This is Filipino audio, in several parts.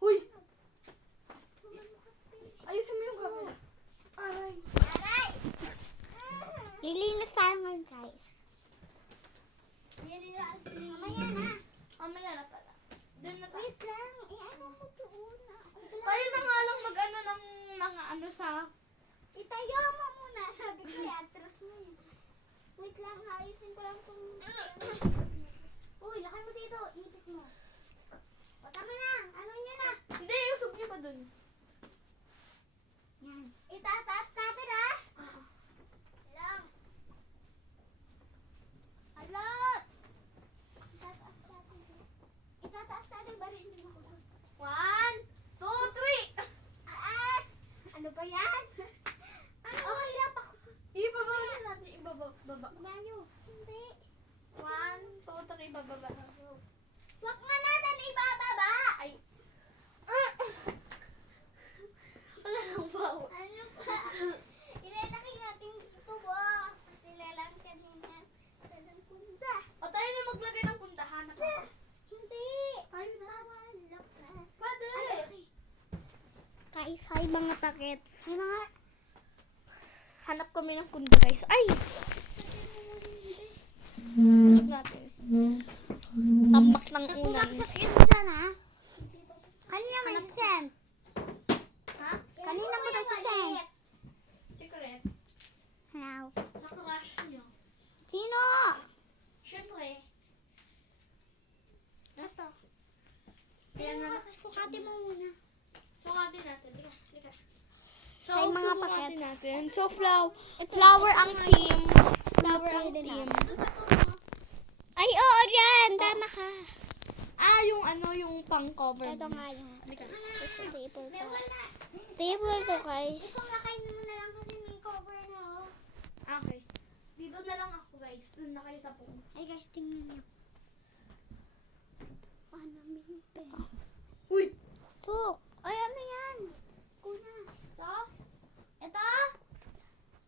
Uy! Ayusin mo yung camera. Aray! Lilinis tayo ngayon, guys. Mamaya na. Mamaya na pala. Doon na tayo. Wait lang. Ano mo doon? Tayo na nga lang mag-ano ng mga ano sa... Itayo mo muna. Sabi ko, atras mo yun. Wait lang, ayusin ko lang kung... Uy, lakay mo dito. Ipit mo. O, tama na. Ano nyo na? Hindi, usog niyo pa doon. Yan. Itataas natin, ha? Lang. Alot! Itataas natin. Itataas natin ba rin mo? 1, 2, 3! Taas! Ano ba yan? Ano? Okay lang pa. Ibaba na natin. Ibaba. Layo. Hindi. 1, 2, 3. Ibababa. Wag nga natin ibababa! Ay. Wala nang bawa. Ano pa? Ilalaki natin dito ba? Kasi lalang kanina. Lalang punta. O tayo na maglagay ng puntahan. Hindi. Ayun na. Bawal. Lock na. Pwede. Okay. Guys, hi mga pakets. Hi mga... Hanap kami ng kundo guys. Ay! Hanap natin. Tambak ng unan. Pumaksak yun dyan, ha? Kanina may send. Ha? Kanina mo daw send. Secret. Hello. Sa crush nyo. Sino? Siyempre. Ito. Kaya nga. Sukatin mo muna. Sukatin natin. Lika. So, Hi, mga susukatin pakets. natin. So, flower ang team. Flower ang Pwede team. na. Ay, oo, dyan. Tama ka. Ah, yung ano, yung pang cover. Ito nga yung Lika. sa table to. Table to, guys. Ito nga kayo mo na lang kasi may cover na, oh. Okay. Dito na lang ako guys. Doon na kayo sa phone. Ay, guys, tingnan niyo. Ano, minte. Uy! Sok. Ay, ano yan? Kuna. Ito? Ito?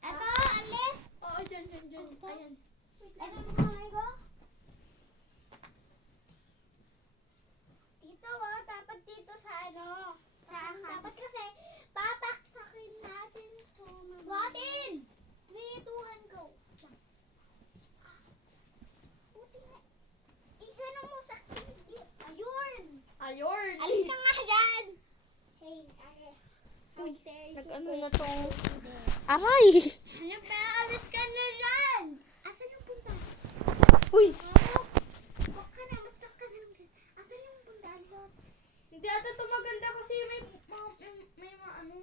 Ito? Alis? Oo, dyan. Ayan. Ito mo kamay ko? Dito, oh. Dapat dito sa ano? Sa akin. Dapat kasi papaksakin natin ito. Watin! 3, 2, and go. Buti nga. Igano mo sa... Ayun! Ayun! Alis ka nga dyan! Hey, ate. Uy, How dare you nag-ano take na tong... today? Aray! Ano ba? Alis ka na dyan! Asan yung punta? Uy! Wag ka na, mas ka na lang dyan. Asan yung punta? Lot? Hindi ata ito maganda kasi may mga ano.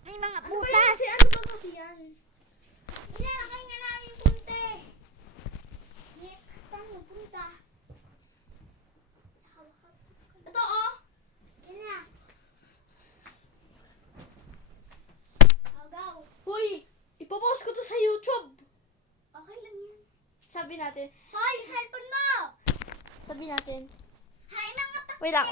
May mga Ano ba yan butas! kasi? Ano ba kasi yan? Inakay nga namin yung punta eh. Saan yung punta? Ito oh! Yan na. Go. Uy! Ipopost ko to sa YouTube! Okay lang yan. Sabi natin. Hoy, yung cellphone mo! Sabi natin. Hi mga Wait lang.